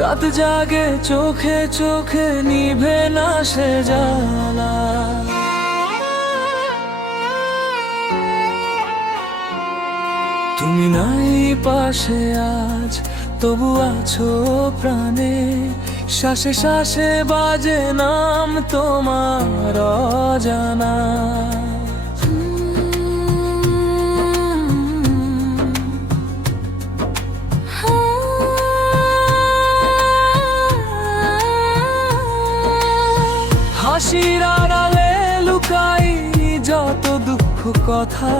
রাত জাগে চোখে চোখে নিভে না সে জ্বালা। তুমি নাই পাশে আজ, তবু আছো প্রাণে। শ্বাসে শ্বাসে বাজে নাম তোমার অজানা। হাসির আড়ালে লুকাই যত দুঃখ কথা,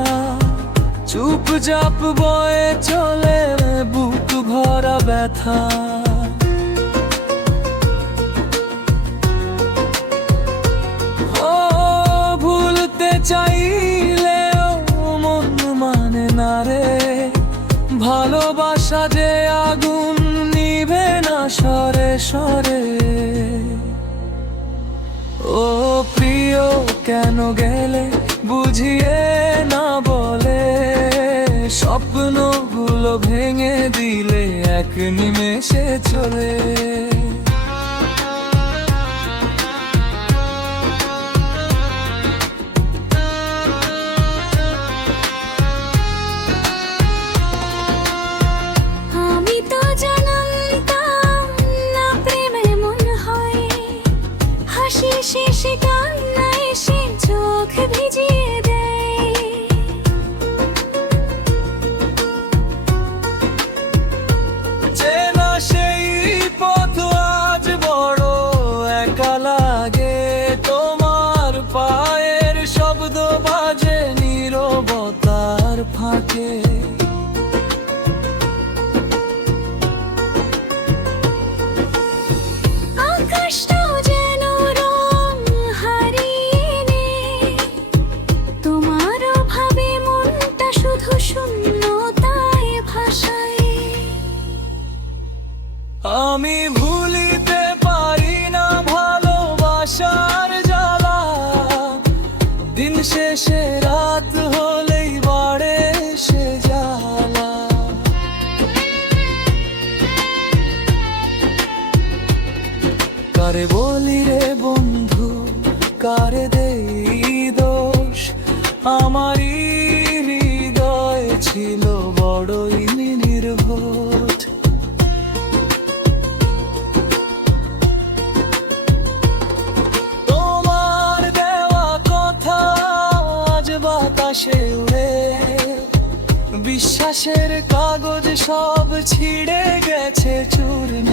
চুপচাপ বয়ে চলে বুক ভরা ব্যথা। ও ভুলতে চাইলেও মন মানে না রে, ভালোবাসা যে আগুন নিভে না সরে সরে। ও প্রিয় কেন গেলে বুঝিয়ে না বলে, স্বপ্নগুলো ভেঙে দিলে এক নিমেষে চলে। আমি তো জানতাম না প্রেমে মন হয়, হাসি শেষে কান্না এসে চোখ ভিজিয়ে দেয়। চেনা সেই পথ আজ বড় একা লাগে, তোমার পায়ের শব্দ বাজে নীরবতার ফাঁকে। আকাশটাও যেন রং হারিয়ে নেয়, তোমার অভাবে মনটা শুধু শূন্যতায় ভাসায়। আমি ভুলিতে পারি না ভালোবাসার জ্বালা, দিন শেষে রাত হলেই বাড়ে সে জ্বালা। কারে বলি রে বন্ধু, কারে দেই দোষ, আমারই হৃদয় ছিল বড়ই নির্বোধ। তোমার দেওয়া কথা আজ বাতাসে উড়ে, বিশ্বাসের কাগজ সব ছিঁড়ে গেছে চূর্ণ